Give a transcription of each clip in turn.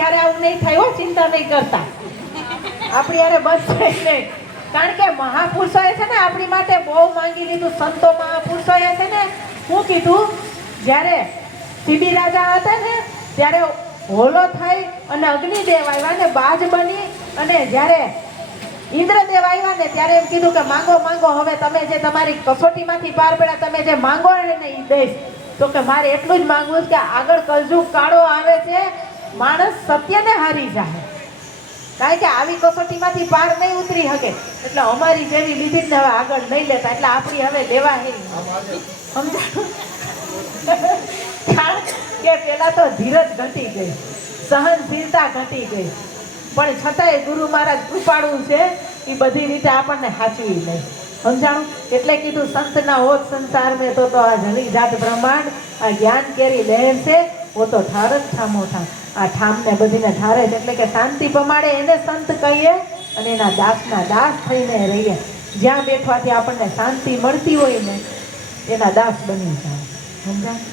યારે આવું નહીં થાય હો, ચિંતા નહીં કરતા. આપણી યારે બસ નહીં, કારણ કે મહાપુરુષોએ છે ને આપણી માટે બહુ માંગી લીધું. સંતો મહાપુરુષોએ છે ને શું કીધું, જ્યારે સીડી રાજા હતા ને ત્યારે હોલો થઈ અને અગ્નિદેવ આવ્યા ને બાજ બની, અને જ્યારે ઇન્દ્રદેવ આવ્યા ને ત્યારે એમ કીધું કે માંગો માંગો, હવે તમે જે તમારી કસોટીમાંથી પાર પડ્યા, તમે જે માંગો ને એ દઈશ. તો કે મારે એટલું જ માંગવું છે કે આગળ કલયુગ કાળો આવે છે, માણસ સત્યને હારી જાય, કારણ કે આવી કસોટીમાંથી પાર નહીં ઉતરી શકે. એટલે અમારી જેવી લીધી ને હવે આગળ નહીં લેતા, એટલે આપણી હવે લેવા હે સમજાયું. કે પેલા તો ધીરજ ઘટી ગઈ, સહનશીલતા ઘટી ગઈ, પણ છતાંય ગુરુ મહારાજ કૃપાળુ છે, એ બધી રીતે આપણને સાચવી લે. સમજાણું? એટલે કીધું સંત ના હોત સંસાર મેં તો આ જલી જાત બ્રહ્માંડ, આ જ્ઞાન કેરી લહેર છે, વો તો ઠાર જ ઠામો ઠામ. આ ઠામ ને બધીને ઠારે છે, એટલે કે શાંતિ પમાડે એને સંત કહીએ, અને એના દાસના દાસ થઈને રહીએ. જ્યાં બેઠવાથી આપણને શાંતિ મળતી હોય ને એના દાસ બની જાય. સમજાય?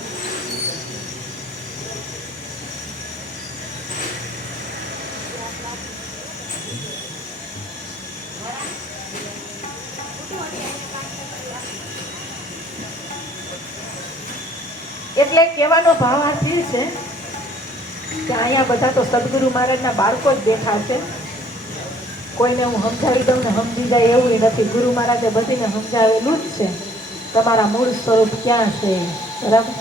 એટલે કહેવાનો ભાવાર્થી છે કે અહીંયા બધા તો સદગુરુ મહારાજના બાળકો જ બેઠા છે. કોઈને હું સમજાવી દઉં ને સમજી જાય એવું નથી. ગુરુ મહારાજે બધીને સમજાવેલું જ છે, તમારા મૂળ સ્વરૂપ ક્યાં છે. બરાબર?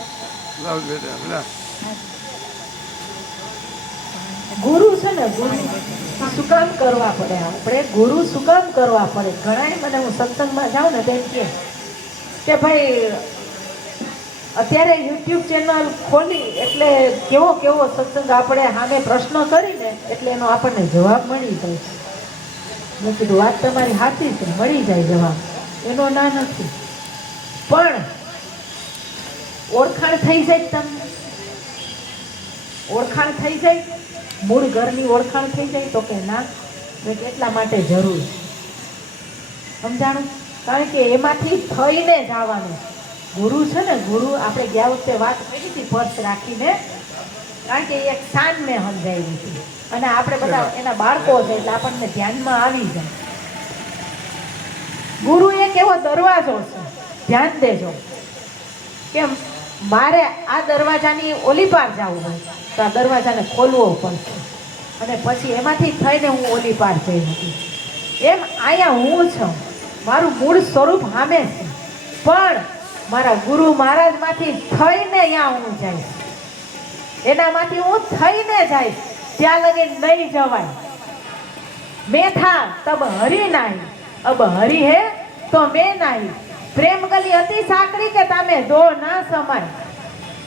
ગુરુ છે ને, ગુરુ શું કામ કરવા પડે? આપણે ગુરુ શું કામ કરવા પડે? ઘણા મને હું સત્સંગમાં જાઉં ને તેમ કે ભાઈ અત્યારે યુટ્યુબ ચેનલ ખોલી એટલે કેવો કેવો સત્સંગ આપણે સામે પ્રશ્ન કરીને એટલે એનો આપણને જવાબ મળી જાય. મેં કીધું વાત તમારી સાચી છે, મળી જાય જવાબ, એનો ના નથી, પણ ઓળખાણ થઈ જાય. તમને ઓળખાણ થઈ જાય, મૂળ ઘરની ઓળખાણ થઈ જાય તો કે ના, એટલા માટે જરૂર. સમજાણું? કારણ કે એમાંથી થઈને જ આવવાનું. ગુરુ છે ને, ગુરુ આપણે ગયા વખતે વાત કરી હતી પર્સ રાખીને, કારણ કે એક શાન મેં સમજાવી હતી, અને આપણે બધા એના બાળકો છે એટલે આપણને ધ્યાનમાં આવી જાય. ગુરુ એક એવો દરવાજો છે, ધ્યાન દેજો, કે મારે આ દરવાજાની ઓલી પાર જવું હોય તો આ દરવાજાને ખોલવો પડશે, અને પછી એમાંથી થઈને હું ઓલી પાર જઈ નથી. એમ અહીંયા હું છું, મારું મૂળ સ્વરૂપ સામે છે, પણ મારા ગુરુ મહારાજ માંથી થઈને અહીંયા હું જઈશ, એનામાંથી હું થઈને જઈશ. ત્યાં લગી નહીં જવાય. મેં થા તબ હરી નાહી, અબ હરી હે તો મેં નાહી. પ્રેમ ગલી હતી સાંકડી કે તામે દો ના સમાય.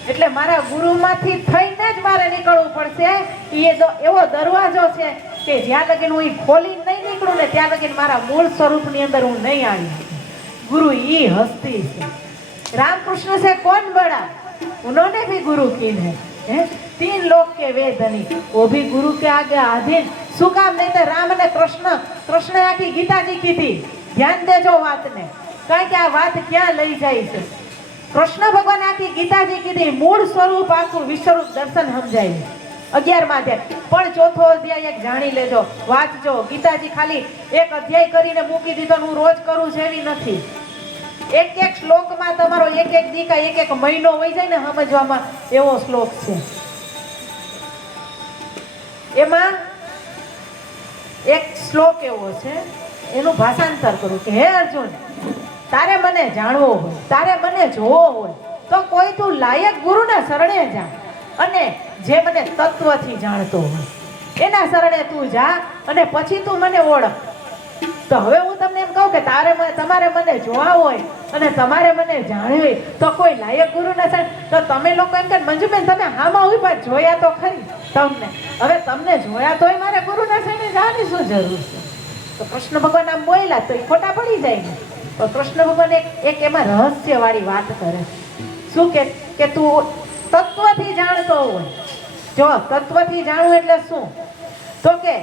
એટલે મારા ગુરુમાંથી થઈને જ મારે નીકળવું પડશે. એ એવો દરવાજો છે કે જ્યાં લગી હું ખોલી નહીં નીકળું ને ત્યાં લગી મારા મૂળ સ્વરૂપની અંદર હું નહીં આવી. ગુરુ ઈ હસ્તી છે. रामकृष्ण से कौन बड़ा, उन्होंने भी गुरु कीन है, 3 लोक के वेदनी, वो भी गुरु के आगे आधीन. શું કામ? નહીં તો રામ અને કૃષ્ણ આખી ગીતાજી કીધી. ધ્યાન દેજો વાતને, કારણ કે આ વાત ક્યાં લઈ જાય છે. કૃષ્ણ ભગવાન આખી ગીતાજી કીધી, મૂળ સ્વરૂપ આખું વિશ્વરૂપ દર્શન સમજાય 11 અધ્યાય. પણ 4થો અધ્યાય એક જાણી લેજો, વાંચજો. ગીતાજી ખાલી એક અધ્યાય કરીને મૂકી દીધો, હું રોજ કરું છે એવી નથી. એક એક શ્લોકમાં તમારો એક એક દીકા એક એક મહિનો હોય જાય ને સમજવામાં, એવો શ્લોક છે. એમાં એક શ્લોક એવો છે, એનું ભાષાંતર કરું કે હે અર્જુન, તારે મને જાણવો હોય, તારે મને જોવો હોય તો કોઈ તું લાયક ગુરુના શરણે જા, અને જે મને તત્વથી જાણતો હોય એના શરણે તું જા, અને પછી તું મને ઓળખ. તો હવે હું તમને એમ કહું કે તમારે મને જોવા હોય અને તમારે મને જાણવી તો કોઈ લાયક ગુરુના શરણે. તો તમે લોકો એમ કે મંજુબેન તમે હામાં ઉભા જોયા તો ખરી તમને, હવે તમને જોયા તોય મારે ગુરુના શરણે જવાની શું જરૂર છે? તો કૃષ્ણ ભગવાન આમ બોલ્યા તો એ ખોટા પડી જાય ને. તો કૃષ્ણ ભગવાન એક એમાં રહસ્યવાળી વાત કરે. શું કે તું તત્વથી જાણતો હોય. જો તત્વથી જાણવું એટલે શું? તો કે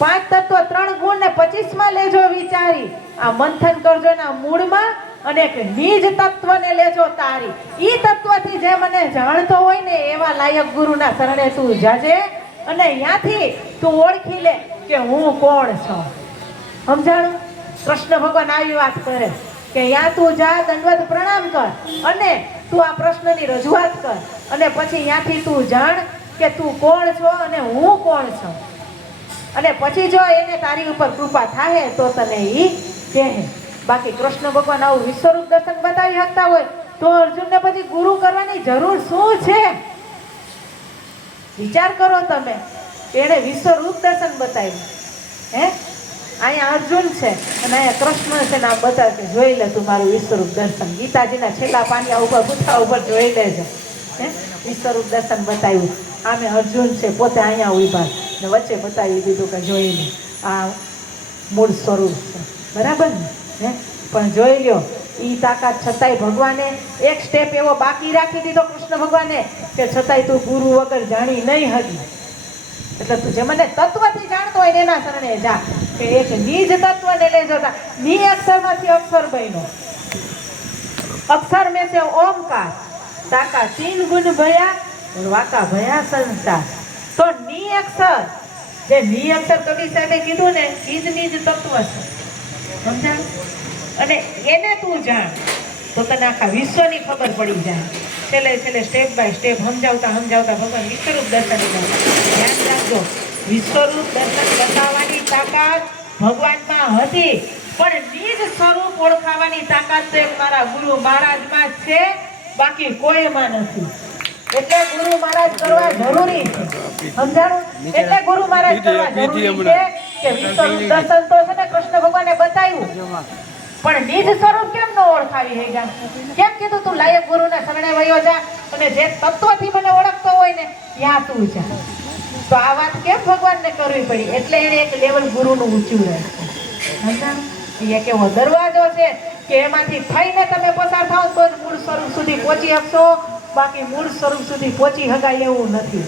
5 તત્વ 3 ગુણ ને 25માં લેજો વિચારી, આ મંથન કરજો એના મૂળમાં, અને એક નિજ તત્વને લેજો તારી. ઈ તત્વથી જે મને જાણતો હોય ને એવા લાયક ગુરુના શરણે તું જાજે, અને ત્યાંથી તું ઓળખી લે કે હું કોણ છું. સમજાણું? કૃષ્ણ ભગવાન આવી વાત કરે કે ત્યાં તું જા, દંડવત પ્રણામ કર અને તું આ પ્રશ્નની રજૂઆત કર અને પછી ત્યાંથી તું જાણ કે તું કોણ છો અને હું કોણ છું. અને પછી જો એને તારી ઉપર કૃપા થાય તો તને ઈ કહે. બાકી કૃષ્ણ ભગવાન આવું વિશ્વરૂપ દર્શન બતાવી શકતા હોય તો અર્જુનને પછી ગુરુ કરવાની જરૂર શું છે? વિચાર કરો તમે. એને વિશ્વરૂપ દર્શન બતાવ્યું. હે, અહીંયા અર્જુન છે અને અહીંયા કૃષ્ણ છે ને આમ બતાવે જોઈ લે તું મારું વિશ્વરૂપ દર્શન. ગીતાજીના છેલ્લા પાનિયા ઉપર પૂઠા ઉપર જોઈ લેજો. હે, વિશ્વરૂપ દર્શન બતાવ્યું. આમે અર્જુન છે પોતે અહીંયા ઉભા ને વચ્ચે બતાવી દીધું કે જોઈ લે આ મૂળ સ્વરૂપ છે. બરાબર ને? હે, પણ જોઈ લ્યો ઈ તાકાત છતાંય ભગવાને એક સ્ટેપ એવો બાકી રાખી દીધો કૃષ્ણ ભગવાને કે છતાંય તું ગુરુ વગર જાણી નહીં હતી. એટલે તું જે મને તત્વથી જાણતો હોય એના શરણે જા. કે એક નિજ તત્વને લઈ જતા ની અક્ષરમાંથી અક્ષર બન્યો. અક્ષર મેં છે ઓમકાર, તાકા તીન ગુણ ભયા વાકા ભયા સંસાર. તો ની અક્ષર, જે ની અક્ષર કવિ સાહેબે કીધું ને ઈ જ નિજ તત્વ છે. સમજાયું? અને એને તું જાણ તો તને આખા વિશ્વની ખબર પડી જાય. છેલ્લે સ્ટેપ બાય સ્ટેપ સમજાવતા ભગવાન વિશ્વરૂપ દર્શન ધ્યાન રાખજો. વિશ્વરૂપ દર્શન બતાવવાની તાકાત ભગવાનમાં હતી, પણ નિજ સ્વરૂપ ઓળખાવાની તાકાત તો એક મારા ગુરુ મહારાજમાં છે, બાકી કોઈમાં નથી. એટલે ગુરુ મહારાજ કરવા જરૂરી છે. સમજાણું? એટલે ગુરુ મહારાજ કરવા જરૂરી છે કે વિશ્વરૂપ દર્શન તો છે ને કૃષ્ણ ભગવાને બતાવ્યું, પણ નિજ સ્વરૂપ કેમ ન ઓળખાવી હે ગયા? કેમ કીધું તું લાયક ગુરુના શરણે વયો જા અને જે તત્વથી મને ઓળખતો હોય ને ત્યાં તું જા? તો આ વાત કેમ ભગવાનને કરવી પડી? એટલે એને એક લેવલ ગુરુનું ઊંચું રાખ્યું. એ કેવો દરવાજો છે કે એમાંથી થઈને તમે પસાર થાવ તો મૂળ સ્વરૂપ સુધી પહોંચી શકશો, બાકી મૂળ સ્વરૂપ સુધી પહોંચી શકાય એવું નથી.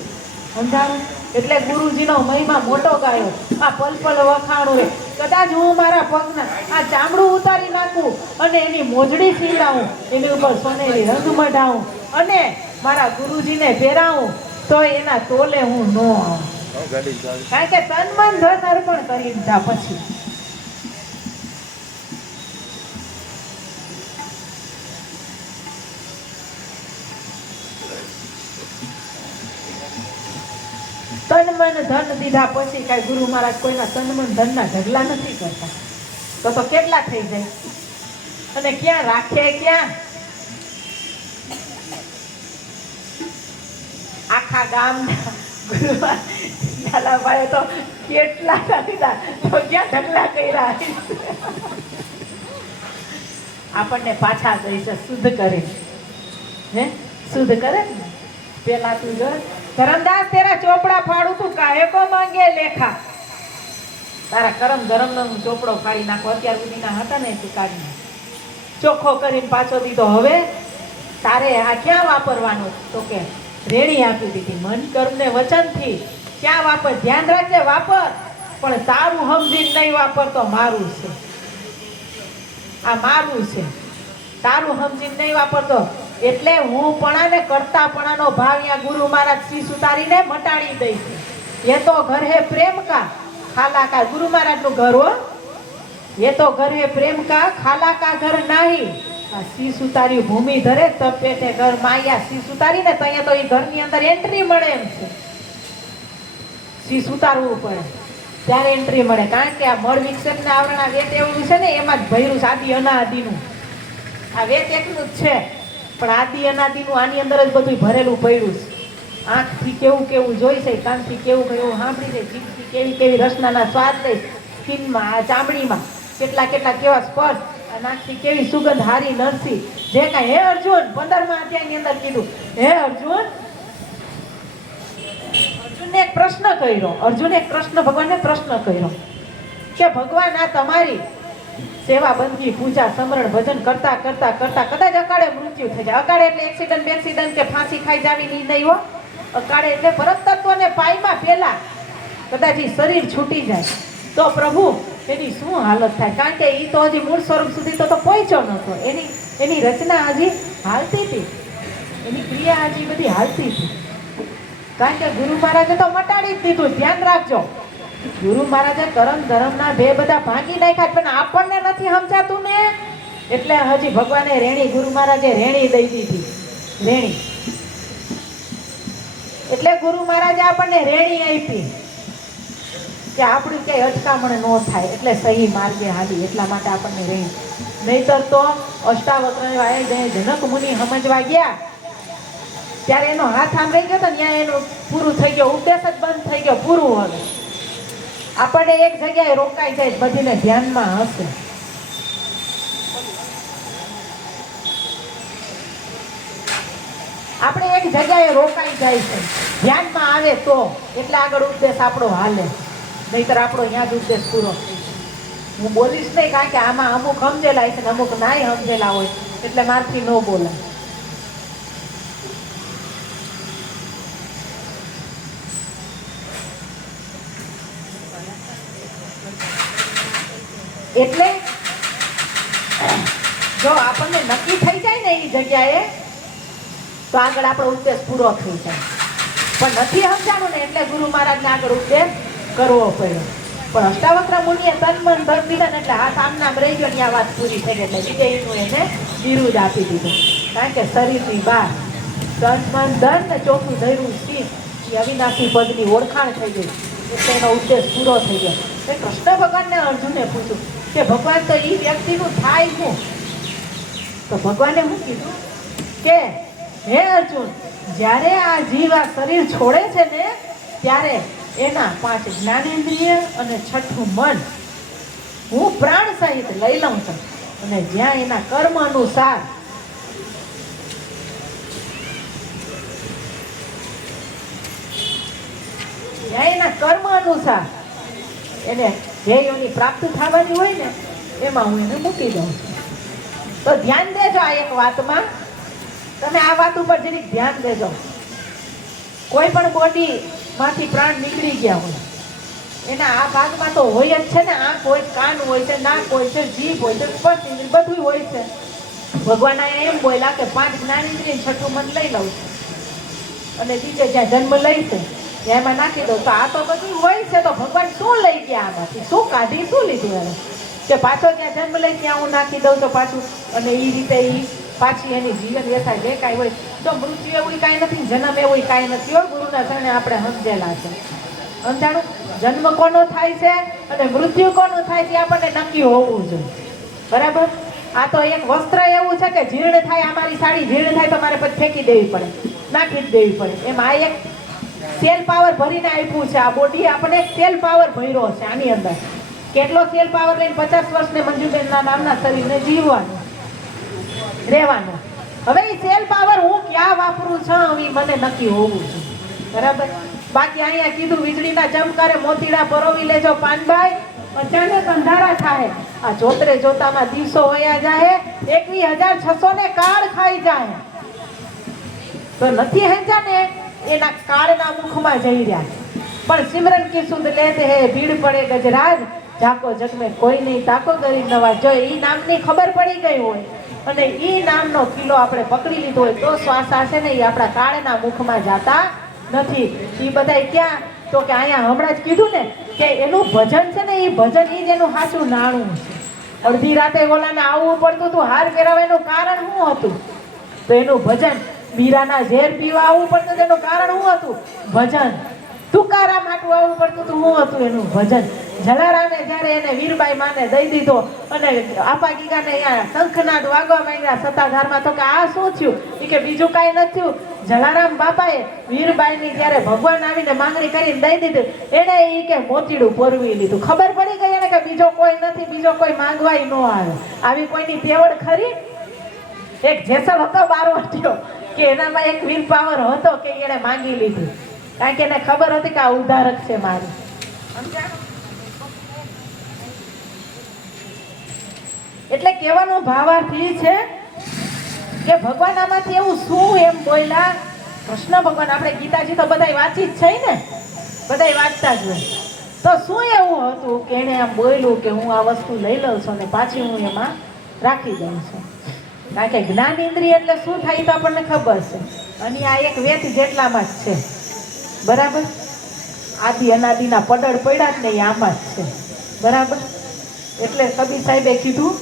સમજાણું? એટલે ગુરુજીનો મહિમા મોટો ગાયો. આ પલ વખાણું. કદાચ હું મારા પગના આ ચામડું ઉતારી નાખું અને એની મોજડી સીવડાવું, એની ઉપર સોનેરી રંગ મઢાવું અને મારા ગુરુજીને પહેરાવું તો એના તોલે હું ન આવું. કારણ કે તન મન ધન અર્પણ કરી દીધા પછી. તન મન ધન દીધા પછી કઈ ગુરુ મહારાજ કોઈના તન મન ધનના ઢગલા નથી કરતા. તો કેટલા થઈ જાય અને ક્યાં રાખે? ક્યાં આખા ગામના ગુરુ લાલાભાઈ તો કેટલા દીધા તો ક્યાં ઢગલા કર્યા? આપણને પાછા જઈ છે શુદ્ધ કરે. હે, શુદ્ધ કરે ને. પેલા તું જો ધરમદાસ તેરા ચોપડા ફાડું તું કાહે કો માંગે લેખા. તારા કરમ ધરમ નો ચોપડો ફાડી નાખો. અત્યાર સુધીના હતા ને તું કાઢી ચોખ્ખો કરીને પાછો દીધો. હવે તારે આ ક્યાં વાપરવાનું? તો કે રેણી આપી દીધી મન કર્મ ને વચન થી. ક્યાં વાપર? ધ્યાન રાખજે વાપર, પણ તારું સમજીને નહીં વાપર તો મારું છે. આ મારું છે, તારું સમજીને નહીં વાપરતો. એટલે હું પણા ને કરતા પણાનો ભાવ અહીંયા ગુરુ મહારાજ શ્રી સુતારીને મટાડી દઈ છે. એ તો ઘર હે પ્રેમ કા ખાલા કા. ગુરુ મહારાજ નું ઘર હો. એ તો ઘર હે પ્રેમ કા ખાલા કા ઘર નાહી. આ શ્રી સુતારી ભૂમિ ધરે તબ પેટે ઘર માયા. શ્રી સુતારી ને ત્યાં તો એ ઘરની અંદર એન્ટ્રી મળે એમ છે. શ્રી સુતારવું પડે ત્યારે એન્ટ્રી મળે. કારણ કે આ મળ વિક્ષેપ ના આવરણ આ વેત એવું છે ને એમાં જ ભર્યું છે આદિ અનાદિનું. આ વેત એકનું જ છે પણ આદિ અનાદિનું આની અંદર જ બધું ભરેલું પડ્યું છે. આંખથી કેવું કેવું જોઈ છે, કાનથી કેવું કેવું સાંભળી છે, જીભથી કેવી કેવી રસનાના સ્વાદ લે, સ્કિનમાં આ ચામડીમાં કેટલા કેવા સ્પર્શ, નાકથી કેવી સુગંધ હારી નરસી જે કાંઈ. હે અર્જુન 15મા અધ્યાયની અંદર કીધું. હે અર્જુન, અર્જુનને એક પ્રશ્ન કર્યો. અર્જુને એક પ્રશ્ન ભગવાનને પ્રશ્ન કર્યો કે ભગવાન આ તમારી સેવા બંધી પૂજા સમરણ ભજન કરતા કરતા કરતા કદાચ અકાળે મૃત્યુ થઈ જાય. અકાળે એટલે એક્સિડન્ટ કે ફાંસી ખાઈ જાવી નહીં હો. અકાળે એટલે પરમ તત્વને પાયમાં પેલા કદાચ એ શરીર છૂટી જાય તો પ્રભુ એની શું હાલત થાય? કારણ કે એ તો હજી મૂળ સ્વરૂપ સુધી તો પહોંચ્યો નતો. એની રચના હજી હાલતી હતી, એની ક્રિયા હજી બધી હાલતી હતી. કારણ કે ગુરુ મહારાજે તો મટાડી જ દીધું. ધ્યાન રાખજો, ગુરુ મહારાજે કરમ ધર્મના બે બધા ભાંગી નાખ્યા, પણ આપણને નથી સમજાતું ને, એટલે હજી ભગવાને રેણી, ગુરુ મહારાજે રેણી દઈ દીધી. રેણી એટલે ગુરુ મહારાજે આપણને રેણી આપી કે આપણી કઈ અટકામણ ન થાય, એટલે સહી માર્ગે હાલી, એટલા માટે આપણને રેણી. નહીતર તો અષ્ટાવક્ર જનક મુનિ સમજવા ગયા ત્યારે એનો હાથ આમ રહી ગયો, ત્યાં એનું પૂરું થઈ ગયો, ઉપદેશ જ બંધ થઈ ગયો, પૂરું. હવે આપણને એક જગ્યાએ રોકાઈ જાય, બધીને ધ્યાનમાં હશે. આપણે એક જગ્યાએ રોકાઈ જાય છે, ધ્યાનમાં આવે તો, એટલે આગળ ઉપદેશ આપણો હાલે, નહીતર આપણો અહીંયા જ ઉપદેશ પૂરો. હું બોલીશ નહીં, કારણ કે આમાં અમુક સમજેલા છે ને અમુક નાય સમજેલા હોય, એટલે મારથી ન બોલાય. એટલે જો આપણને નક્કી થઈ જાય ને એ જગ્યાએ, તો આગળ આપણો ઉપદેશ પૂરો થઈ જાય. પણ નથી સમજાણું ને, એટલે ગુરુ મહારાજને આગળ ઉપદેશ કરવો પડ્યો. પણ અષ્ટાવક્ર મુનિએ તન મન ધન દીધા ને, એટલે હાથ આમનામ રહી ગયો ને આ વાત પૂરી થઈ ગઈ. એટલે વિજયનું એને બિરુદ આપી દીધું. કારણ કે શરીરની બહાર તન મન ધન ને ચોખ્ખું ધર્યું શીશ, એ અવિનાશી પદની ઓળખાણ થઈ ગઈ, એટલે એનો ઉદ્દેશ પૂરો થઈ ગયો. કૃષ્ણ ભગવાનને અર્જુને પૂછ્યું કે ભગવાન તો એ વ્યક્તિનું થાય શું? તો ભગવાને શું કીધું કે હે અર્જુન, જ્યારે આ જીવ આ શરીર છોડે છે ને, ત્યારે એના 5 જ્ઞાનેન્દ્રિય અને 6ઠું મન હું પ્રાણ સહિત લઈ લઉં છું, અને જ્યાં એના કર્મ અનુસાર એને ધ્યેયોની પ્રાપ્તિ થવાની હોય ને, એમાં હું એને મૂકી દઉં છું. તો ધ્યાન દેજો આ એક વાતમાં, તમે આ વાત ઉપર જરીક ધ્યાન દેજો. કોઈ પણ બોડી માંથી પ્રાણ નીકળી ગયા હોય, એના આ ભાગમાં તો હોય જ છે ને, આંખ હોય, કાન હોય છે, નાક હોય છે, જીભ હોય છે, સ્પર્શ ઇન્દ્રિય બધું હોય છે. ભગવાન એમ બોલ્યા કે 5 જ્ઞાનેન્દ્રિય 6ઠું મન લઈ લઉં છું, અને બીજે જ્યાં જન્મ લઈ છે એમાં નાખી દઉં. તો આ તો બધું હોય છે, તો ભગવાન શું લઈ ગયા આમાંથી? શું કાઢી, શું લીધું એને? કે પાછો ત્યાં જન્મ લઈ ત્યાં હું નાખી દઉં તો પાછું, અને એ રીતે એ પાછી એની જીવન વ્યથા જે કાંઈ હોય. તો મૃત્યુ એવું કાંઈ નથી, જન્મ એવું કાંઈ નથી હો. ગુરુના શરણે આપણે સમજેલા છે. સમજાણું? જન્મ કોનો થાય છે અને મૃત્યુ કોનું થાય છે આપણને નક્કી હોવું જોઈએ. બરાબર? આ તો એક વસ્ત્ર એવું છે કે જીર્ણ થાય, અમારી સાડી જીર્ણ થાય તો મારે પછી ફેંકી દેવી પડે, નાખી જ દેવી પડે. એમ આ એક સેલ પાવર ભરીને આપ્યું છે. આ બોડી આપણે એક સેલ પાવર ભર્યો છે આની અંદર. કેટલો સેલ પાવર લઈને 50 વર્ષને મંજુબેનના નામના શરીરને જીવવાનું, રહેવાનું. હવે એ સેલ પાવર હું ક્યાં વાપરું છું એ મને નક્કી હોવું છે. બરાબર? બાકી અહીંયા કીધું વીજળીના ચમકારે મોતીડા પરોવી લેજો પાનભાઈ, અચાનક અંધારા થાય. આ જોતરે જોતામાં દિવસો વયા જાય, 21,600 ને કાળ ખાઈ જાય. તો નથી સમજ્યા ને, એના કાળના મુખમાં જઈ રહ્યા. પણ સિમરન કી સુધ લેતે હે ભીડ પડે ગજરાજ, જાકો જગ મેં કોઈ નહીં તાકો ગરીબ નવાજ. જો ઈ નામની ખબર પડી ગઈ હોય અને ઈ નામનો કિલો આપણે પકડી લીધો હોય, તો શ્વાસ છે ને એ આપણા કાળના મુખમાં જાતા નથી. એ બધા ક્યાં? તો કે અહીંયા હમણાં જ કીધું ને કે એનું ભજન છે ને, એ ભજન ઈ જ એનું સાચું નાણું છે. અડધી રાતે ઓલાને આવવું પડતું હતું હાર પહેરાવાનું કારણ શું હતું? તો એનું ભજન. મીરાના ઝેર પીવા આવવું પડતું એનું કારણ શું હતું? ભજન. તુકારામ હાટું આવવું પડતું હતું, શું હતું? એનું ભજન. જલારામે જ્યારે એને વીરબાઈ માને દઈ દીધો અને આપા ગીગાને અહીંયા શંખનાદ વાગવા માંડ્યા સત્તાધારમાં, તો કે આ શું થયું? એ કે બીજું કાંઈ નથી થયું. જલારામ બાપાએ વીરબાઈની જ્યારે ભગવાન આવીને માંગણી કરીને દઈ દીધું, એને એ કે મોતીડું પરવી લીધું. ખબર પડી ગઈ એને કે બીજો કોઈ નથી, બીજો કોઈ માંગવાય ન આવે. આવી કોઈની તેવડ ખરી? એક જેસલ હતો બારવટીયો, કે એનામાં એક વિલ પાવર હતો કે એને માંગી લીધું, કારણ કે એને ખબર હતી કે આ ઉધારક છે મારું. એટલે કહેવાનો ભાવાર્થ એ છે કે ભગવાન આમાંથી એવું શું એમ બોલ્યા? કૃષ્ણ ભગવાન, આપણે ગીતાજી તો બધાય વાંચી જ છે ને, બધાય વાંચતા જ હોય. તો શું એવું હતું કે એને આમ બોલ્યું કે હું આ વસ્તુ લઈ લઉં છું અને પાછી હું એમાં રાખી દઉં છું? કારણ કે જ્ઞાન ઇન્દ્રિય એટલે શું થાય તો આપણને ખબર છે, અને આ એક વેત જેટલામાં જ છે. બરાબર. આદિ અનાદિના પડળ પડ્યા જ નહીં આમાં જ છે. બરાબર. એટલે કબીર સાહેબે કીધું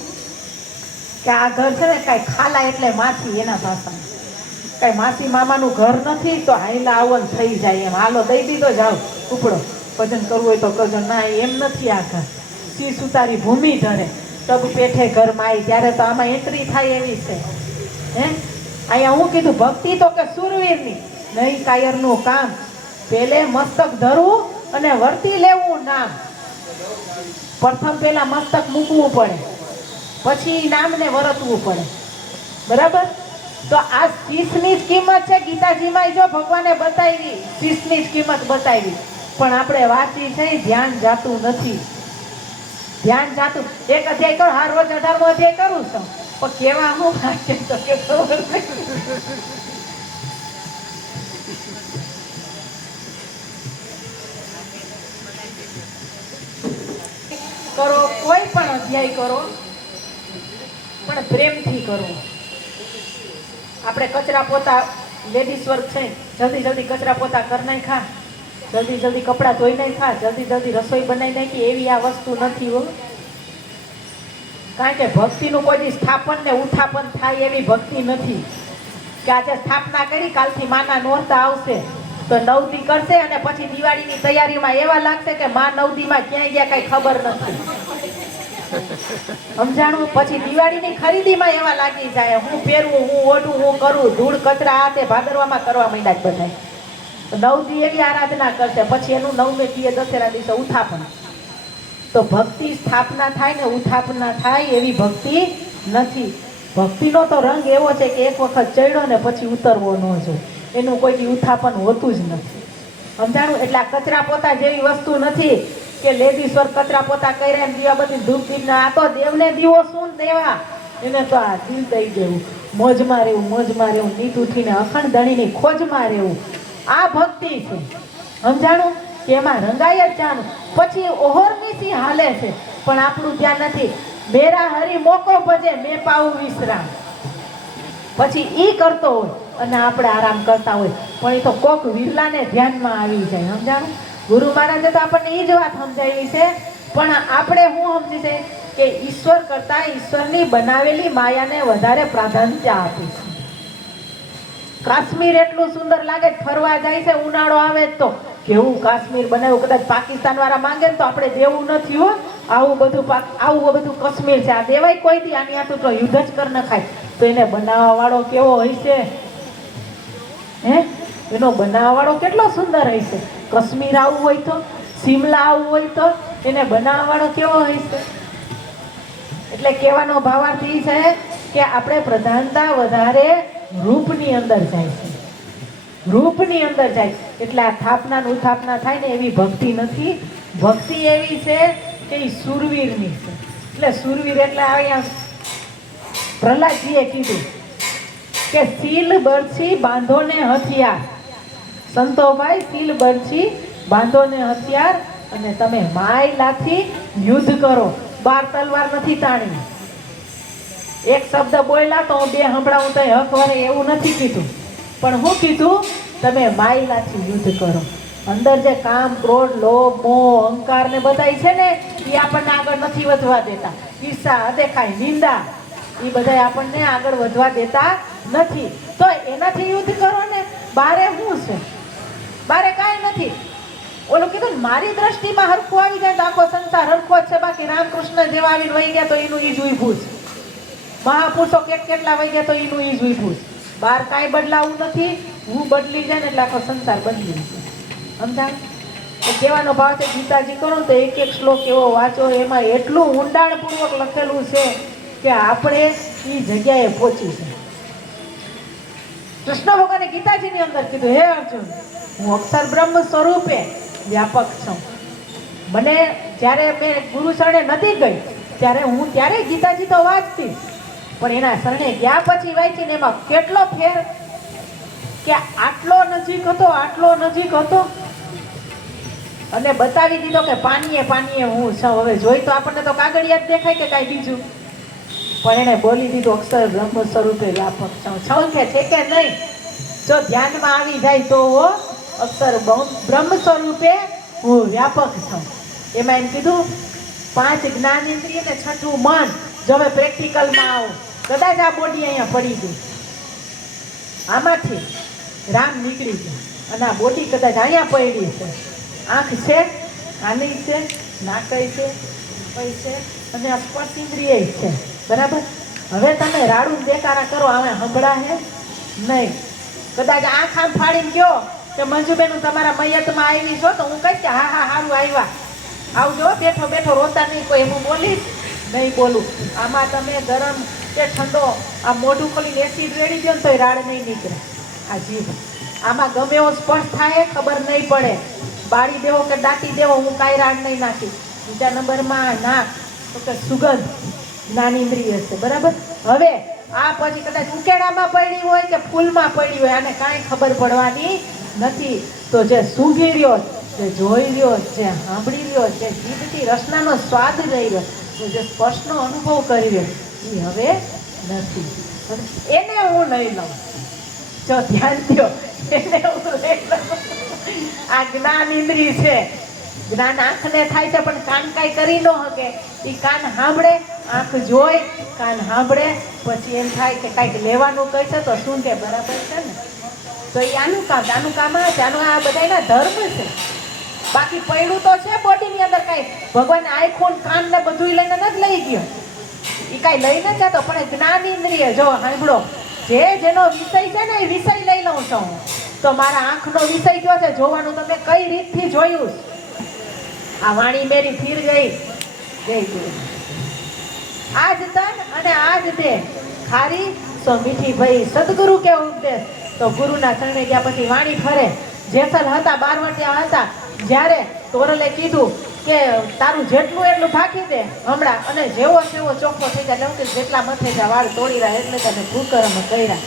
કે આ ઘર છે ને કાંઈ ખાલા એટલે માસી, એના ભાષામાં કાંઈ માસી મામાનું ઘર નથી તો હાઈલા આવન થઈ જાય એમ. હાલો દઈ દીધો જાઓ ઉપડો, ભજન કરવું હોય તો કરજો. ના, એમ નથી આ ઘર. શીશ ઉતારી ભૂમિ ધરે તબ પેઠે ઘરમાં આવી, ત્યારે તો આમાં એન્ટ્રી થાય એવી છે. હે, અહીંયા હું કીધું ભક્તિ તો કે સુરવીરની નહીં કાયરનું કામ, પેલે મસ્તક ધરવું અને વર્તી લેવું નામ. પ્રથમ પેલા મસ્તક મૂકવું પડે, પછી નામને વરતવું પડે. બરાબર. તો આ શીશની જ કિંમત છે. ગીતાજીમાં જો ભગવાને બતાવી, શીશની જ કિંમત બતાવી, પણ આપણે વાંચી છે ધ્યાન જાતું નથી. ધ્યાન જાતું એક અધ્યાય કરો, હા રોજ 18મો અધ્યાય કરું છું, પણ કેવા હું વાંચે તો કે ખબર નહીં. કરો કોઈ પણ અધ્યાય કરો, પણ પ્રેમથી કરો. આપણે કચરા પોતા લેડીઝ વર્ક છે, જલ્દી જલ્દી કચરા પોતા કરી નાખા, જલ્દી જલ્દી કપડાં ધોઈ નાખા, જલ્દી જલ્દી રસોઈ બનાવી નાખી, એવી આ વસ્તુ નથી હો. કારણ કે ભક્તિનું કોઈ સ્થાપન ને ઉત્થાપન થાય એવી ભક્તિ નથી કે આજે સ્થાપના કરી, કાલથી માના નોરતા આવશે તો 9 દી કરશે અને પછી દિવાળીની તૈયારીમાં એવા લાગશે કે માં 9 દીમાં ક્યાંય ગયા કઈ ખબર નથી. સમજાણું? પછી દિવાળીની ખરીદીમાં એવા લાગી જાય, હું પહેરવું, હું ઓઢું, હું કરું, ધૂળ કચરા આ તે ભાદરવામાં કરવા માંડ્યા જ બધા. 9 દી એવી આરાધના કરશે, પછી એનું 9મે દીએ દશેરા દિવસે ઉત્થાપન. તો ભક્તિ સ્થાપના થાય ને ઉત્થાપના થાય એવી ભક્તિ નથી. ભક્તિનો તો રંગ એવો છે કે એક વખત ચડ્યો ને પછી ઉતરવો ન જોઈએ, એનું કોઈ ઉત્થાપન હોતું જ નથી. સમજાણું? એટલે આ કચરા પોતા જેવી વસ્તુ નથી કે લેડીઝ વર્ક કચરા પોતા કર્યા એમ દીવાબત્તી ધૂપ દીપના. આ તો દેવને દીવો શું દેવા, એને તો આ દિલ દઈ દેવું, મોજમાં રહેવું, મોજમાં રહેવું, નીત ઉઠીને અખંડ ધણીની ખોજમાં રહેવું, આ ભક્તિ છે. સમજાણું? કે એમાં રંગાય જ જાણું. પછી ઓહરમીસી હાલે છે પણ આપણું ધ્યાન નથી. મેરા હરી મોકો ભજે મેં પાવું વિશ્રામ, પછી ઈ કરતો હોય અને આપણે આરામ કરતા હોય, પણ એ તો કોક વિરલાને ધ્યાનમાં આવી જાય. સમજાણું? ગુરુ મહારાજે તો આપણને એ જ વાત સમજાવી છે, પણ આપણે શું સમજી છે કે ઈશ્વર કરતા ઈશ્વરની બનાવેલી માયાને વધારે પ્રાધાન્ય આપીશું. કાશ્મીર એટલું સુંદર લાગે, ફરવા જાય છે ઉનાળો આવે તો કેવું કાશ્મીર બનાવ્યું. કદાચ પાકિસ્તાન વાળા માંગે ને તો આપણે દેવું નથી હો. આવું બધું કાશ્મીર છે, આ દેવાય કોઈ દી? આની આટલું તો યુદ્ધ જ કર નખાય. તો એને બનાવવા વાળો કેવો હોય છે? હે, એનો બનાવવા વાળો કેટલો સુંદર હોય છે. કાશ્મીર આવવું હોય તો, શિમલા આવવું હોય તો એને બનાવવા વાળો કેવો હોય છે? એટલે કહેવાનો ભાવાર્થ એ છે કે આપણે પ્રધાનતા વધારે રૂપની અંદર જાય છે, રૂપની અંદર જાય. એટલે આ સ્થાપના ઉત્થાપના થાય ને એવી ભક્તિ નથી. ભક્તિ એવી છે કે એ સુરવીરની છે. એટલે સુરવીર એટલે અહીંયા પ્રહલાદજીએ કીધું કે સીલ બરછી બાંધો ને હથિયાર. સંતોભાઈ, સીલ બરછી બાંધો ને હથિયાર અને તમે માયલાથી યુદ્ધ કરો. 12 તલવાર નથી તાણી. એક શબ્દ બોલ્યા તો હું 2 સંભળાવું તો હક વરે એવું નથી કીધું, પણ હું કીધું તમે માયલાથી યુદ્ધ કરો. અંદર જે કામ, ક્રોધ, લોભ, મોહ, અહંકાર ને બધાય છે ને એ આપણને આગળ નથી વધવા દેતા. ઈર્ષા, અદેખાઈ, નિંદા એ બધા આપણને આગળ વધવા દેતા નથી. તો એનાથી યુદ્ધ કરો ને. બારે શું છે? બારે કાંઈ નથી. ઓલું કીધું ને, મારી દ્રષ્ટિમાં હરખું આવી જાય તો આખો સંસાર હરખો જ છે. બાકી રામકૃષ્ણ જેવા આવીને વહી ગયા તો એનું ઈ જ ઉભું છે. મહાપુરુષો કેટલા વહી ગયા તો એનું ઈ જ ઉભું છે. બહાર કાંઈ બદલાવું નથી. હું બદલી જાય ને એટલે આખો સંસાર બદલી જાય. સમજાણ? તો કહેવાનો ભાવ છે ગીતાજી કરો તો એક એક શ્લોક એવો વાંચો, એમાં એટલું ઊંડાણપૂર્વક લખેલું છે કે આપણે એ જગ્યાએ પહોંચી છે. કૃષ્ણ ભગવાને ગીતાજીની અંદર કીધું, હે અર્જુન, હું અક્ષર બ્રહ્મ સ્વરૂપે વ્યાપક છું. મને જ્યારે મેં ગુરુ શરણે નથી ગઈ ત્યારે હું ત્યારે ગીતાજી તો વાંચતી, પણ એના શરણે ગયા પછી વાંચીને એમાં કેટલો ફેર કે આટલો નજીક હતો, આટલો નજીક હતો અને બતાવી દીધો કે પાનીએ પાનીએ હું છું. હવે જોઈ તો આપણને તો કાગળિયા જ દેખાય કે કાંઈ બીજું, પણ એને બોલી દીધું અક્ષર બ્રહ્મ સ્વરૂપે વ્યાપક છું. છે કે નહીં? જો ધ્યાનમાં આવી જાય તો અક્ષર બ્રહ્મ સ્વરૂપે હું વ્યાપક છું. એમાં એમ કીધું 5 જ્ઞાનેન્દ્રિય ને 6ઠું મન. જો હવે પ્રેક્ટિકલમાં આવો, કદાચ આ બોડી અહીંયા પડી ગઈ, આમાંથી રામ નીકળી ગયા અને આ બોડી કદાચ અહીંયા પડી છે. આંખ છે, આની છે, નાકઈ છે, કઈ છે અને આ સ્પર્શ ઇન્દ્રિય છે. બરાબર. હવે તમે રાડું દેકારા કરો, આમે હંભળા હે નહીં. કદાચ આંખ આમ ફાડીને ગયો કે મંજુબેન હું તમારા મૈયતમાં આવી છો, તો હું કહીશ કે હા હા સારું આવ્યા, આવજો, બેઠો બેઠો રોતા નહીં. કોઈ હું બોલીશ નહીં બોલું. આમાં તમે ગરમ કે ઠંડો આ મોઢું ખોલીને એસિડ રેડી દો ને તો રાડ નહીં નીકળે. આ જીભ આમાં ગમે એવો સ્પર્શ થાય ખબર નહીં પડે. બાળી દેવો કે દાટી દેવો, હું કાંઈ રાડ નહીં નાખી. બીજા નંબરમાં નાક, તો કે સુગંધ જ્ઞાનેન્દ્રિય છે. બરાબર. હવે આ પછી કદાચ ઉકેડામાં પડી હોય કે ફૂલમાં પડી હોય, આને કાંઈ ખબર પડવાની નથી. તો જે સૂંઘી રહ્યો, જે જોઈ રહ્યો, જે સાંભળી રહ્યો, જે જીભથી રસનાનો સ્વાદ લઈ રહ્યો, જે સ્પર્શનો અનુભવ કરી રહ્યો, એ હવે નથી. એને હું નહીં લઉં. જો ધ્યાન દો, એને હું લઈ લઉં. આ જ્ઞાન ઇન્દ્રિય છે. જ્ઞાન આંખને થાય છે પણ કાન કાંઈ કરી ન શકે. એ કાન સાંભળે, આંખ જોઈ, કાન સાંભળે, પછી એમ થાય કે કાંઈક લેવાનું કહે છે તો શું કે બરાબર છે ને, તો એ આનું કામ આ છે. આનું આ બધાના ધર્મ છે. બાકી પડ્યું તો છે બોડીની અંદર. કાંઈ ભગવાન આંખો કાન ને બધું લઈને નથી લઈ ગયો, એ કાંઈ લઈ નથી જતો. પણ જ્ઞાન ઇન્દ્રિય જો સાંભળો, જેનો વિષય છે ને એ વિષય લઈ લઉં છું. તો મારા આંખનો વિષય કયો છે જોવાનું, તમે કઈ રીતથી જોયું. આ વાણી મેરી ફીર ગઈ ગઈ. આજ તન અને આજ દે ખારી સો મીઠી ભાઈ. સદગુરુ કે ઉપદેશ. તો ગુરુના શરણે ગયા પછી વાણી ફરે. જેસલ હતા, બારવટિયા હતા, જ્યારે તોરલે કીધું કે તારું જેટલું એટલું ભાગી દે હમણાં, અને જેવો સેવો ચોખ્ખો થઈ જાય. એટલે જેટલા મથે જા વાળ તોડી રહ્યા, એટલે તને ભૂકરમ કર્યા.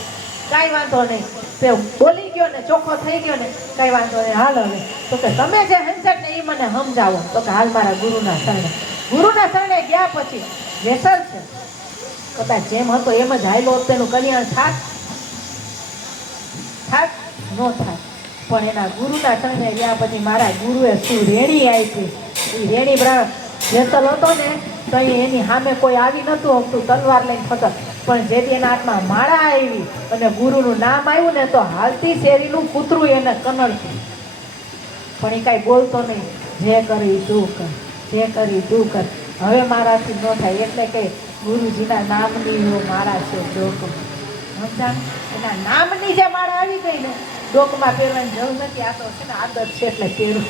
કાંઈ વાંધો નહીં, તે બોલી ગયો ને ચોખ્ખો થઈ ગયો ને, કાંઈ વાંધો નહીં, હાલ હવે. તો કે તમે જે હંસક ને એ મને સમજાવો. તો કે હાલ મારા ગુરુના શરણે. ગુરુના શરણે ગયા પછી જેસલ છે, કદાચ જેમ હતો એમ જ હાયલો તેનું કલ્યાણ થાક ન થાય. પણ એના ગુરુના શરણે ગયા પછી મારા ગુરુએ શું રેણી આપી. એ રેણી જેસલ હતો ને તો એની સામે કોઈ આવી નતું આવતું, તલવાર લઈને ફકત. પણ જેથી એના હાથમાં માળા આવી અને ગુરુનું નામ આવ્યું ને, તો હાલતી શેરીનું કૂતરું એને કનડતું. પણ એ કાંઈ બોલતો નહીં. જે કરી તું કર, જે કરી તું કર, હવે મારાથી ન થાય. એટલે કે ગુરુજીના નામની માળા છે ડોકમાં. સમજાણ? એના નામની જે માળા આવી ગઈ ને, ડોકમાં પહેરવાની જરૂર નથી. આ તો છે ને આદત છે એટલે પહેરું.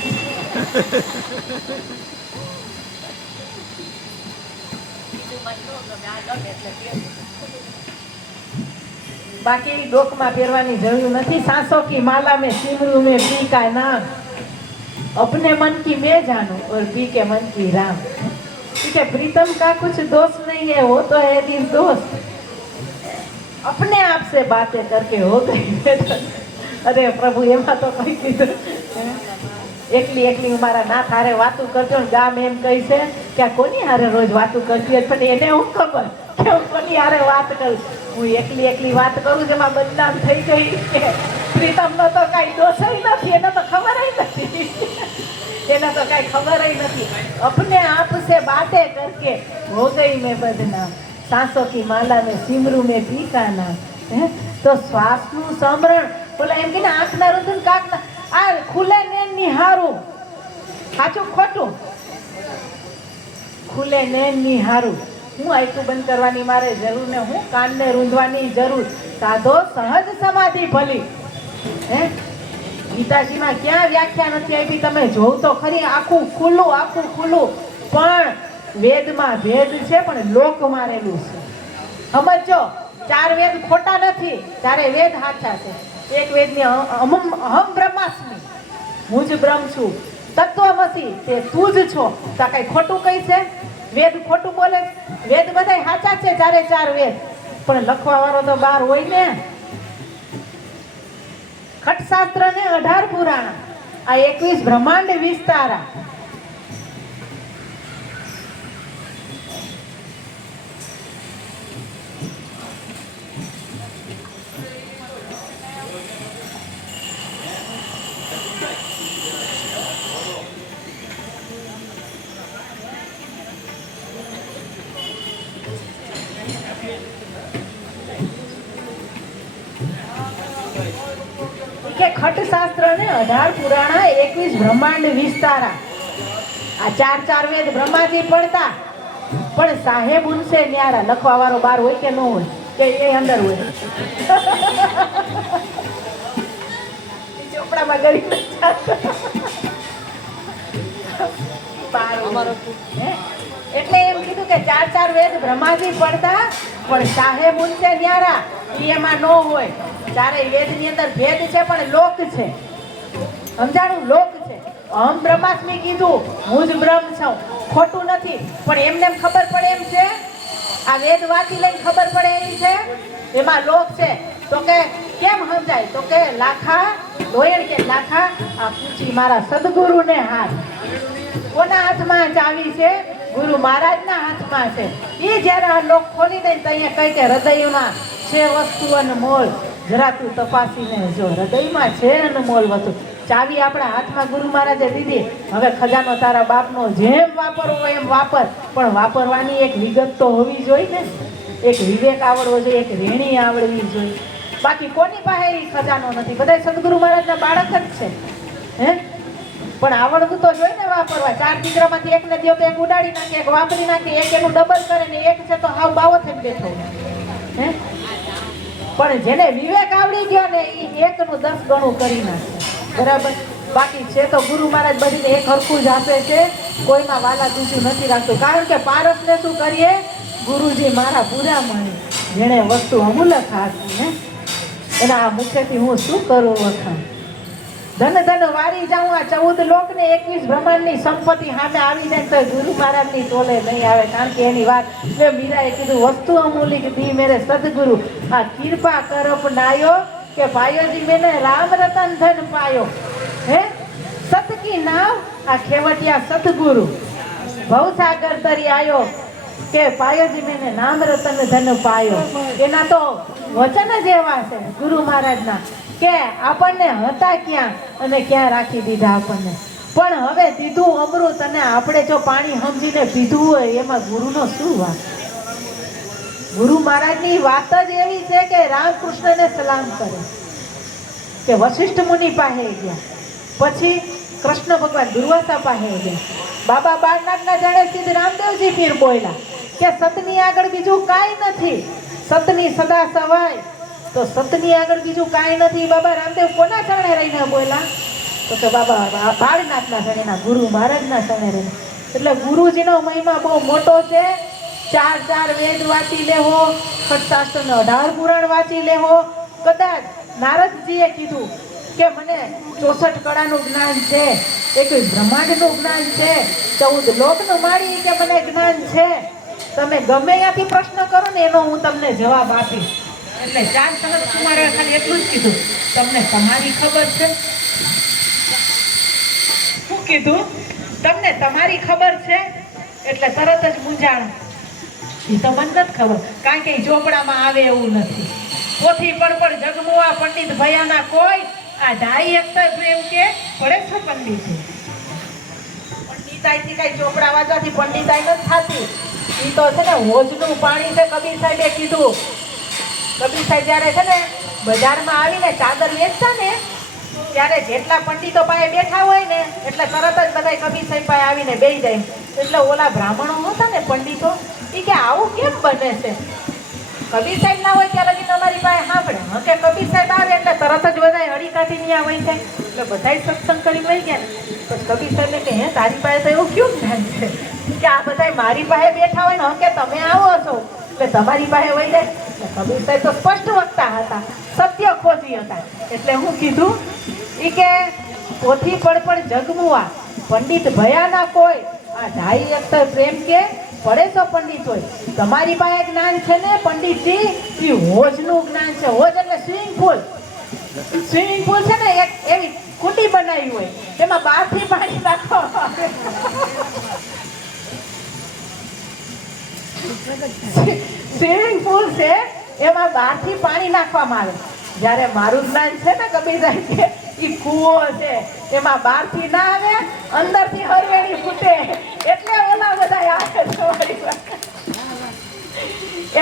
बाकी डोक में पेरवानी जरूर नहीं। सांसों की माला में सिमरू में पी का नाम, अपने मन की मैं जानू और पी के मन की राम। ठीक है, प्रीतम का कुछ दोष नहीं है, वो तो है निर्दोष, अपने आप से बातें करके हो गई। अरे प्रभु एमा तो कही कीधु एकली एकली मारा नाथ हारे वातू करजो ने गाम एम कही छे के कोनी हारे रोज वातू करती है, पण एने हूँ खबर के हूँ कोनी हारे वात करूं, हूँ एकली एकली वात करूं जेमां बदनाम थई गई के प्रीतम नो तो काई दोष ही नहीं, एने तो खबर ही नहीं, एने तो काई खबर ही नहीं, अपने आप से बातें करके हो गई मैं बदनाम। सांसों की माला में सिमरू में पी का नाम है। तो श्वास नु समरण बोला एम के आंख ना रुंधन काक ना आ खुले नैन निहारू, साचું ખોટું? खुले नैन निहारू, हूँ आंखों बंद करवानी मारे जरूर ने हूँ कान ने रूंधवानी जरूर, साधो सहज समाधि भली है। गीताजी में क्या व्याख्या नहीं आपी तमे जो तो खरी, आखू खुल्लू पण वेद में भेद छे पण लोक मारेलू छे। समझो, चार वेद खोटा नहीं, चारे वेद साचा छे। एक वेद ने अहम ब्रह्मास्मि, हूँ ज ब्रह्म छू, तत्वमसि ते तू ज छो, तो कई खोटू कही छे? वेद खोटू बोले? वेद बधाय साचा छे, चारे चार वेद, पण लखवा वाळो तो 12 होय ने। खटशास्त्र ने 18 पुराण, आ 21 ब्रह्मांड विस्तारा। ખટશાસ્ત્ર ને 18 પુરાણા 21 બ્રહ્માંડ વિસ્તારા. આ ચાર વેદ બ્રહ્માજી પડતા, પણ સાહેબ ઉનસે ન્યારા લખવા વાળો બાર હોય કે ન હોય, કે એ અંદર હોય. ચોપડામાં ગરીબ એટલે એમ કીધું કે ચાર વેદ બ્રહ્માજી પડતા, પણ સાહેબ ઉનસે ન્યારા એમાં ન હોય. ચારેય વેદ ની અંદર ભેદ છે, પણ લોક છે. સમજાણું? લોક છે. અહમ બ્રહ્માસ્મિ કીધું, હું જ બ્રહ્મ છું, ખોટું નથી. પણ એમને એમ ખબર પડે એમ છે, આ વેદ વાંચી લઈને ખબર પડે એવી છે, એમાં લોક છે. તો કે કેમ સમજાય? તો કે લાખા લોયણ કે લાખા આ પૂછી મારા સદગુરુ ને હાથ. કોના હાથમાં ચાવી છે? ગુરુ મહારાજના હાથમાં છે. એ જ્યારે આ લોક ખોલી દે તો અહીંયા કઈ કે હૃદયમાં છે વસ્તુ અનમોલ, જરા તું તપાસીને જો, હૃદયમાં છે અનમોલ વસ્તુ. ચાવી આપણા હાથમાં ગુરુ મહારાજે દીધી. હવે ખજાનો તારા બાપનો જેમ વાપરવો હોય એમ વાપર, પણ વાપરવાની એક વિગત તો હોવી જોઈએ ને, એક વિવેક આવડવો જોઈએ, એક રેણી આવડવી જોઈએ. બાકી કોની પાસે એ ખજાનો નથી, બધા સદગુરુ મહારાજના બાળક જ છે. હે પણ આવડતું તો જોઈએ ને વાપરવા. 4 દીકરામાંથી એકને દો તો એક ઉડાડી નાખે, એક વાપરી નાખે, એક એનું ડબલ કરે ને એક છે તો હાવ બાવો થઈને બેઠો. હે પણ જેને વિવેક આવડી ગયો ને એ 1 નું 10 ગણું કરી નાખે. બરાબર? બાકી છે તો ગુરુ મહારાજ બધીને એક હરખું જ આપે છે, કોઈમાં વાલા દૂધું નથી રાખતું. કારણ કે પારસને શું કરીએ? ગુરુજી મારા પૂરા મળી, જેણે વસ્તુ અમૂલક હાથી ને એના આ મુખેથી હું શું કરું વખાણ. ધન ધન વારી જાઉં આ 14 લોક ને 21 બ્રહ્માંડ ની સંપત્તિ સામે આવી જાય તો ગુરુ મહારાજ ની તોલે નહીં આવે. કારણ કે એની વાત મીરાએ કીધું, વસ્તુ અમૂલિક દી મેરે સદગુરુ આ કૃપા કર અપનાયો કે પાયોજી મેને રામ રતન ધન પાયો. હે સત કી નાવ આ ખેવટિયા સદગુરુ ભવસાગર તરી આયો કે પાયોજી મેને નામ રતન ધન પાયો. એના તો વચન જ એવા છે ગુરુ મહારાજના કે આપણને હતા ક્યાં અને ક્યાં રાખી દીધા આપણને. પણ હવે દીધું અમૃત, અને આપણે જો પાણી સમજીને પીધું હોય એમાં ગુરુનો શું વાત? ગુરુ મહારાજની વાત જ એવી છે કે રામકૃષ્ણને સલામ કરે, કે વશિષ્ઠ મુનિ પાસે ગયા, પછી કૃષ્ણ ભગવાન દુર્વાસા પાસે ગયા, બાબા બાળનાથના જાણે સીધ રામદેવજી પીર બોલ્યા કે સતની આગળ બીજું કાંઈ નથી, સતની સદા સવાય. તો સતની આગળ બીજું કાંઈ નથી. બાબા રામદેવ કોના શરણે રહીને બોલ્યા? તો કે બાબા બાળનાથના શરણેના, ગુરુ મહારાજના શરણે રહીને. એટલે ગુરુજીનો મહિમા બહુ મોટો છે. 4 વેદ વાંચી લેવો, ખટશાસ્ત્રનો 18 પુરાણ વાંચી લેવો. કદાચ નારદજીએ કીધું કે મને 64 કળાનું જ્ઞાન છે, 21 બ્રહ્માંડનું જ્ઞાન છે, 14 લોકનું માળી કે મને જ્ઞાન છે. તમે ગમે ત્યાંથી પ્રશ્ન કરો ને એનો હું તમને જવાબ આપીશ. એટલે 4 સનત કુમારે ખાલી એટલું જ કીધું, તમને તમારી ખબર છે? શું કીધું? તમને તમારી ખબર છે? એટલે તરત જ મૂંઝાણ. એ તો મને નથી ખબર, કારણ કે ચોપડામાં આવે એવું નથી. પોથી પર જગમુઆ પંડિત ભયાના કોઈ આ ઢાઈ એકતા પ્રેમ કે પડે છે પંડિત. પંડિતાઈથી કઈ ચોપડા વાંચવાથી પંડિતાઈ નથી થતી. એ તો છે ને હોજનું પાણી છે. કબીર સાહેબે કીધું, કબીર સાહેબ જ્યારે છે ને બજારમાં આવીને ચાદર વેચતા ને ત્યારે જેટલા પંડિતો પાસે બેઠા હોય ને એટલે તરત જ બધા કબીર સાહેબ પાસે આવીને બેસી જાય. એટલે ઓલા બ્રાહ્મણો હતા ને પંડિતો, એ કે આવું કેમ બને છે? કબીર સાહેબ ના હોય ત્યારે લગીને અમારી પાસે સાંભળે. કે કબીર સાહેબ આવે એટલે તરત જ બધા હળી કાઢી ત્યાં વહી જાય. એટલે બધા સત્સંગ કરી વહી ગયા. પછી કબીર સાહેબને કે હે તારી પાસે તો એવું કેવું જ્ઞાન છે કે આ બધા મારી પાસે બેઠા હોય ને કે તમે આવો છો એટલે તમારી પાસે વહી જાય? કબીર સાહેબ તો સ્પષ્ટ વક્તા હતા, સત્ય ખોજી હતા. એટલે હું કીધું એ કે પોથી પણ જગમુઆ પંડિત ભયાના કોઈ આ ઢાઈ અક્ષર પ્રેમ કે પડે તો પંડિત હોય. તમારી પાસે જ્ઞાન છે ને પંડિતજી, એ હોજનું જ્ઞાન છે. હોજ એટલે સ્વિમિંગ પુલ. સ્વિમિંગ પુલ છે ને એક એવી કુંડી બનાવી હોય, એમાં બહારથી પાણી નાખવામાં આવે. સ્વિમિંગ પુલ છે, એમાં બહારથી પાણી નાખવામાં આવે. જ્યારે મારું જ્ઞાન છે ને કબીર સાહેબ કે એ કૂવો છે, એમાં બહારથી ના આવે, અંદરથી હરવેણી ફૂટે. એટલે ઓલા બધા આવે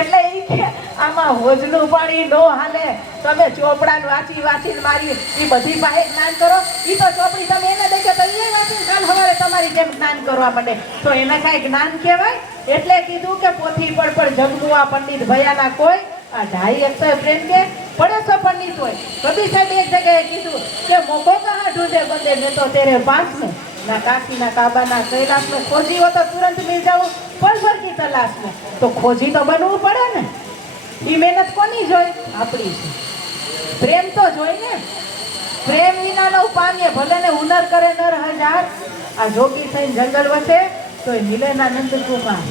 એટલે એ કે આમાં હોજનું પાણી નો હાલે તો તમે ચોપડાને વાંચીને મારી એ બધી પાસે જ્ઞાન કરો. એ તો ચોપડી તમે એને દેખો તો એ વાંચીને કાલ સવારે તમારી જેમ જ્ઞાન કરવા માંડે તો એને કાંઈ જ્ઞાન કહેવાય? એટલે કીધું કે પોથી પર જગમુઆ પંડિત ભયાના કોઈ આ 2.5 અક્ષર પ્રેમ કે પડે સો પંડિત હોય. કબીર સાહેબ એક જગ્યાએ કીધું કે મોકો કહા ઢૂંઢે બંદે મેં તો તેરે પાસ में ના કાશી ના કાબા ના કૈલાસ में खोजी हो तो तुरंत मिल जाओ पल भर की तलाश में. तो खोजी तो बनવું પડે ને. એ મહેનત કોની જોઈ? આપણી છે. પ્રેમ તો જોઈ ને. પ્રેમ વિના નો પામીએ ભલે ને હુનર કરે નર હજાર. આ જોગી થઈને જંગલ વસે તો એ મિલે ના નંદ કુમાર.